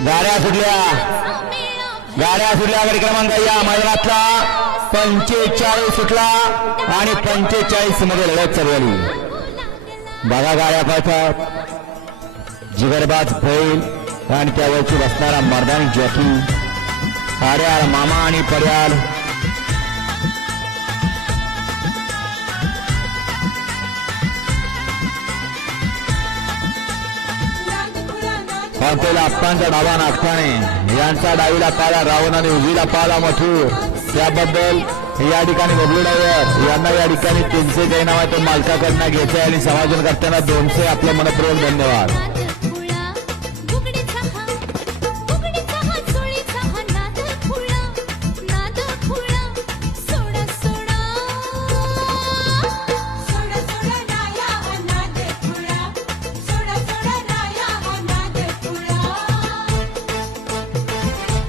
गाड्या सुटल्या. गाड्या सुटल्या गाडी क्रमांक या मैदानातला. पंचेचाळीस सुटला आणि पंचेचाळीसमध्ये लढत चालू झाली. बघा गाड्या पाहतात. जिगरबाज बैल आणि त्यावरची बसणारा मर्दानी जॉकी. आड्याल मामा आणि पर्याल हॉटेल आप्पांचा डावा नागठाणे यांचा डावीला पाला रावण आणि उजवीला पाला मथुर. त्याबद्दल या ठिकाणी बबलू डायवर यांना या ठिकाणी तीनशे जैनावा तो मालकाकडनं घ्यायचं आणि समाजन करताना दोनशे आपलं मनपूर्वक धन्यवाद.